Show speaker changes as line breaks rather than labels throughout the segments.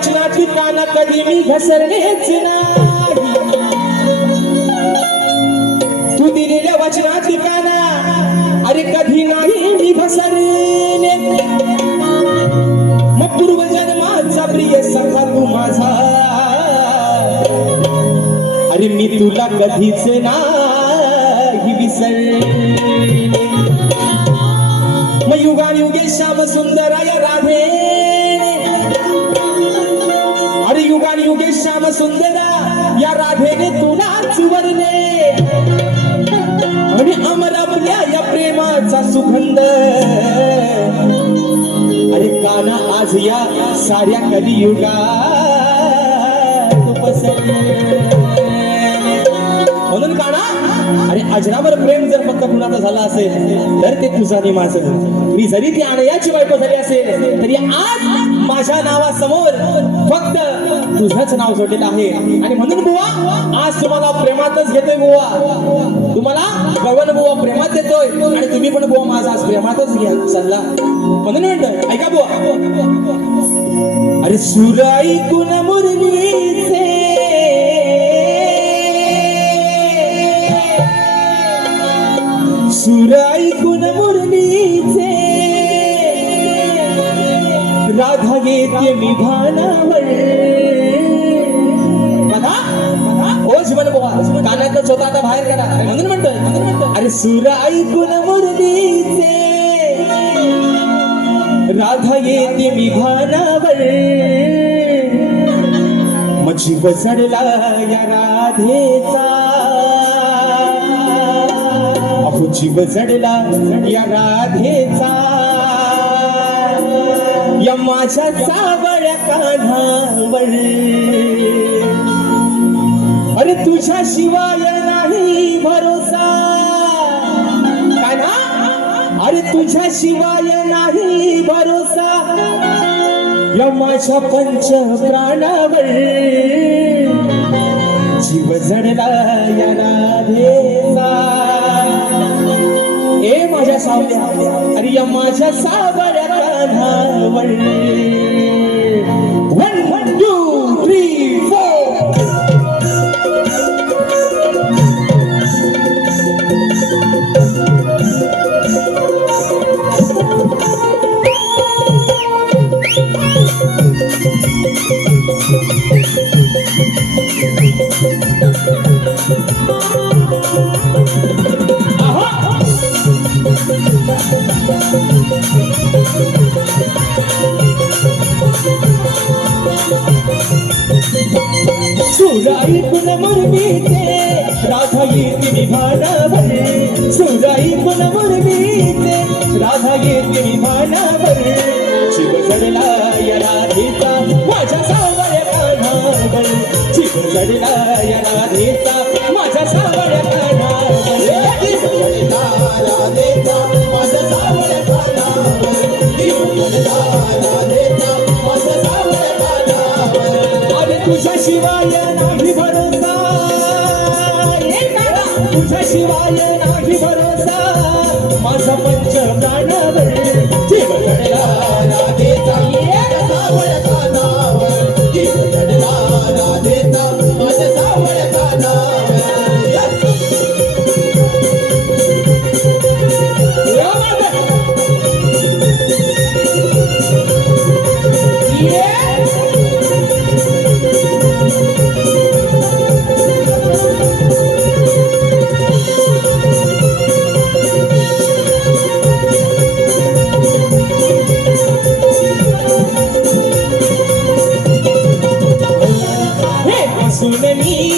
वचनात काना कधी मी घसरलेच नाही. तू दिलेल्या वचनात काना अरे कधी नाही मी घसरले. मग पूर्वजन्माचा प्रिय सखा तू माझा. अरे मी तुला कधीच नाही विसरले. सुगंध. अरे काना आज या साऱ्या कलियुगा म्हणून काना अरे अजरावर प्रेम जर फक्त कुणाचं झालं असेल तर ते तुझं माझं मी जरी ती आणयाची बायको झाली असेल तरी आज माझ्या नावासमोर फक्त तुझंच नाव जोडलेलं आहे. आणि म्हणून बुवा आज तुम्हाला प्रेमातच घेतोय बुवा. होय आणि तुम्ही पण बुवा माझा आज प्रेमातच घ्या सल्ला. म्हणून म्हणतोय ऐका बुवा. अरे सुराई कुण मुरलीचे? सुराई कुण मुरलीचे? राधा येते मी भानावर. सुराई ऐकून मुरलीचे राधा येते मी भानावर मग बसडला या राधेचा. अहो जीव चढला या राधेचा. या माझ्या चावळ्या कान्हावर अरे तुझ्या शिवाय शिवाय नाही भरोसा. या माझ्या पंच प्राणावर जीव जडला ए माझ्या सावल्या अरे या माझ्या सावळ्या कान्हावर सुराई कुण मुरमीते राधा येते विमानावर सुराई कुण मुरमीते राधा येते विमानावर शिव चढला या राधेचा माझ्या सावळ्या कानावर शिव चढला या राधेचा माझ्या सावळ्या कानावर. जीव जडला राधेचा अरे तुझ्या शिवाय नाही भरोसा. हे काका, तुझ्या शिवाय नाही भरोसा. माझा पंच प्राणावर जीव जडला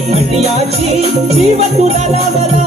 मी जीव तुला लावला.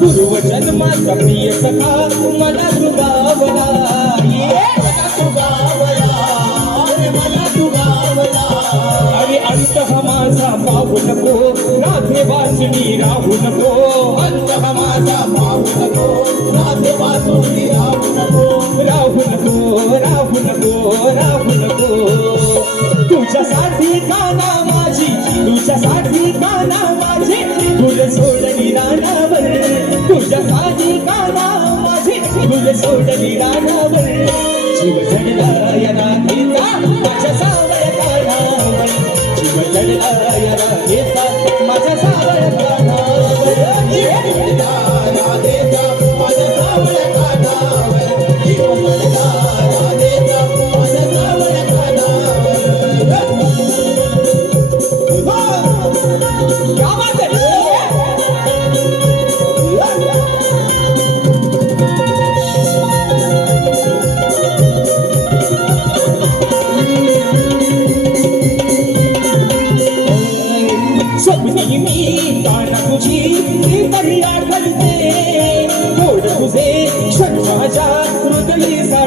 पूर्व जन्माचा प्रिय सखा मला तुगावला मला तुगावला अरे अंत हा माझा पाहू नको. राधे वाचणी राहू नको. अंत हा माझा पाहू नको. राधे वाचणी राहू नको. राहू नको राहू नको राहू नको. तुझ्यासाठी काना माझी तुझ्यासाठी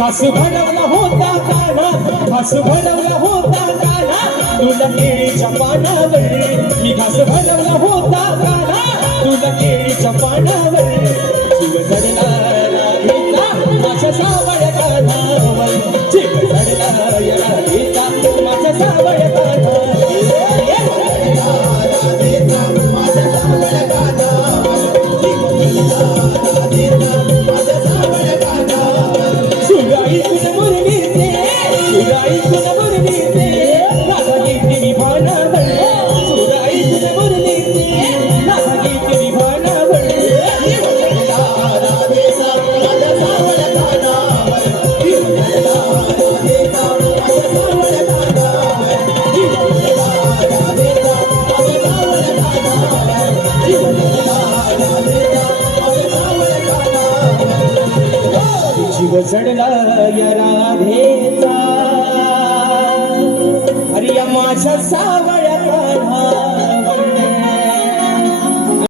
ऐक खास भरवला होता काना खास भडवला होता काना तुला केळीच्या पानावर मी घास भडवला होता काना तुला केळीच्या पानावर जीव चढला या राधेचा. अरे या माझ्या सावळ